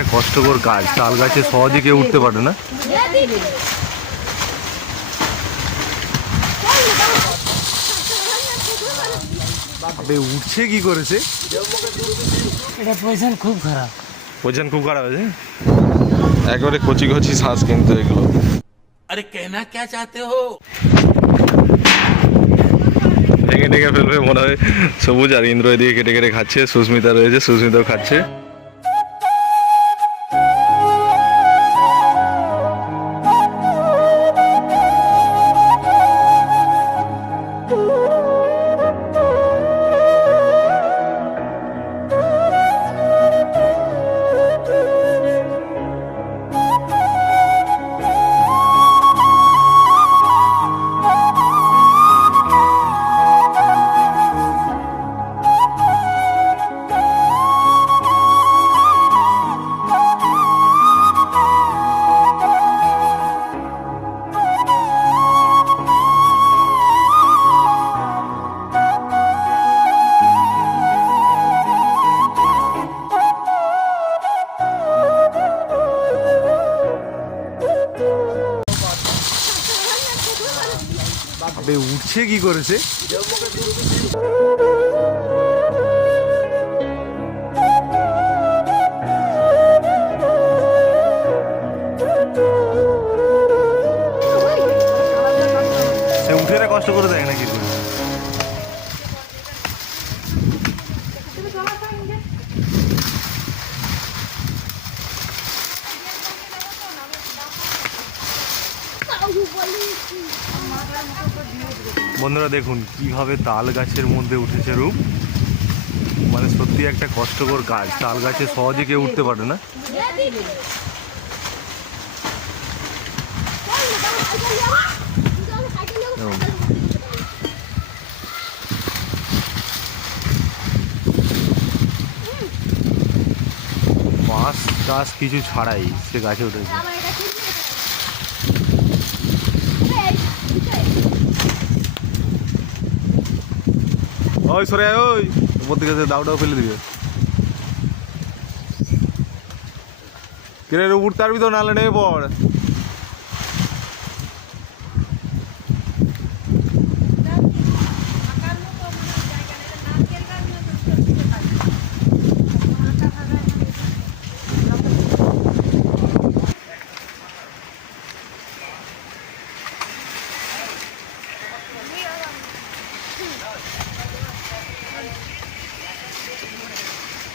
একটা কষ্টকর কাজ তাল গাছে সহজে কেউ উঠতে পারে না। উঠছে কি করেছে? এটা পজিশন খুব খারাপ। পজিশন খুব খারাপ আছে? একবারে কচি কচি শ্বাস কিন্তু এগুলো। আরে কেনা কে চাতে হো? ভেঙে ঢেকে ফেলবে মনে হয়। সবুজ আর ইন্দ্র দিয়ে কেটে কেটে খাচ্ছে সুস্মিতা রয়েছে সুস্মিতাও খাচ্ছে। আবে উঠছে কি করেছে? সে উঠে না কষ্ট করে দেয় নাকি? বন্ধুরা দেখুন, কীভাবে তাল গাছের মধ্যে উঠেছে রূপ। মানে সত্যি একটা কষ্টকর কাজ। তাল গাছে সহজে কেউ উঠতে পারে না। বাঁশ গাছ কিছু ছাড়াই সে গাছে উঠেছে। ওই সরে ওই। উপর দিকে সে দাউটাও ফেলে দিবে। কিরে উঠতে পারবি তো? নালে নেমে পড়।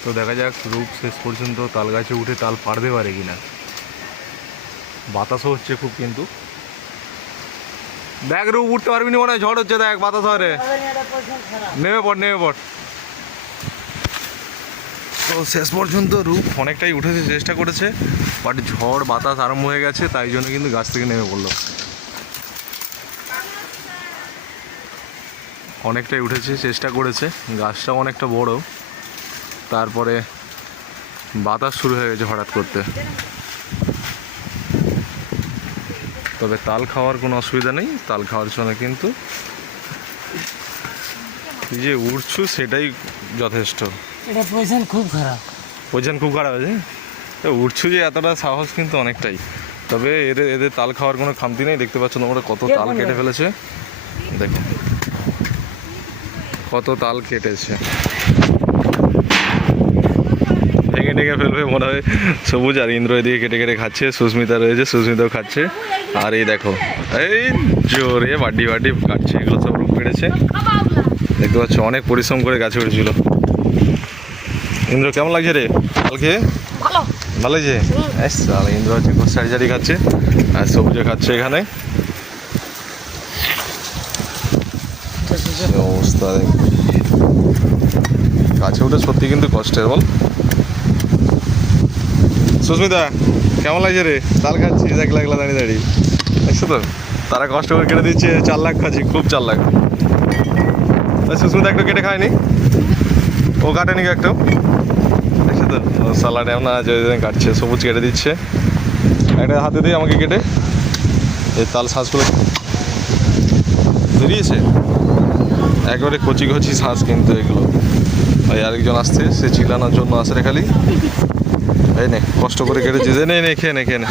তো দেখা যাক রূপ শেষ পর্যন্ত তাল গাছে উঠে তাল পারতে পারে কিনা। বাতাসও হচ্ছে খুব কিন্তু। দেখ রূপ, উঠতে পারবি না মনে হয়? ঝড় হচ্ছে দেখ বাতাস রে এটা পজিশন খারাপ নেমে পড় নেমে পড়। তো শেষ পর্যন্ত রূপ অনেকটাই উঠেছে, চেষ্টা করেছে বাট ঝড়, বাতাস আরম্ভ হয়ে গেছে, তাই জন্য কিন্তু গাছ থেকে নেমে পড়ল। অনেকটাই উঠেছে, চেষ্টা করেছে, গাছটাও অনেকটা বড়। তারপরে বাতাস শুরু হয়ে গেছে হঠাৎ করতে। তবে তাল খাওয়ার কোনো অসুবিধা নেই তাল খাওয়ার জন্য কিন্তু যে উঠছু সেটাই যথেষ্ট। এটা পজিশন খুব খারাপ। ওজন খুব খারাপ আছে তো উঠছু যে এতটা সাহস কিন্তু অনেকটাই। তবে এদের এদের তাল খাওয়ার কোনো খামতি নেই দেখতে পাচ্ছ তোমরা কত তাল কেটে ফেলেছে। দেখো কত তাল কেটেছে। ভেঙে ফেলবে মনে হয় সবুজ আর ইন্দ্র এদিকে কেটে কেটে খাচ্ছে সুস্মিতা রয়েছে সুস্মিতাও খাচ্ছে। আর এই দেখো এই জোরে বাড্ডি বাড্ডি কাটছে এগুলো সব রূপ পেড়েছে দেখতে পাচ্ছ অনেক পরিশ্রম করে গাছে উঠেছিল। ইন্দ্র কেমন লাগছে রে? কাল খেয়ে? ভালো। লাগছে? ইন্দ্র হচ্ছে সারি সারি খাচ্ছে আর সবুজে খাচ্ছে এখানে। অবস্থা গাছে উঠে সত্যি কিন্তু কষ্টের বল। সুস্মিতা, কেমন লাগছে রে? তাল খাচ্ছিস এক লাখ দাঁড়িয়ে দাঁড়িয়ে। দেখছ তো, তারা কষ্ট করে কেটে দিচ্ছে, চার লাখ খাচ্ছি, খুব চার লাখ। সুস্মিতা একটু কেটে খায়নি? ও কাটেনি একটু দেখছ তো সালাড এমন আছে কাটছে, সবুজ কেটে দিচ্ছে। একটা হাতে দিয়ে আমাকে কেটে। এই তাল শ্বাসগুলো বেরিয়েছে? একবারে কচি কচি শ্বাস কিন্তু এগুলো। ওই আরেকজন আসছে, সে চিলানোর জন্য আসে খালি। এই নে কষ্ট করে কেটেছিস। এই নে খেয়ে নে খেয়ে নে।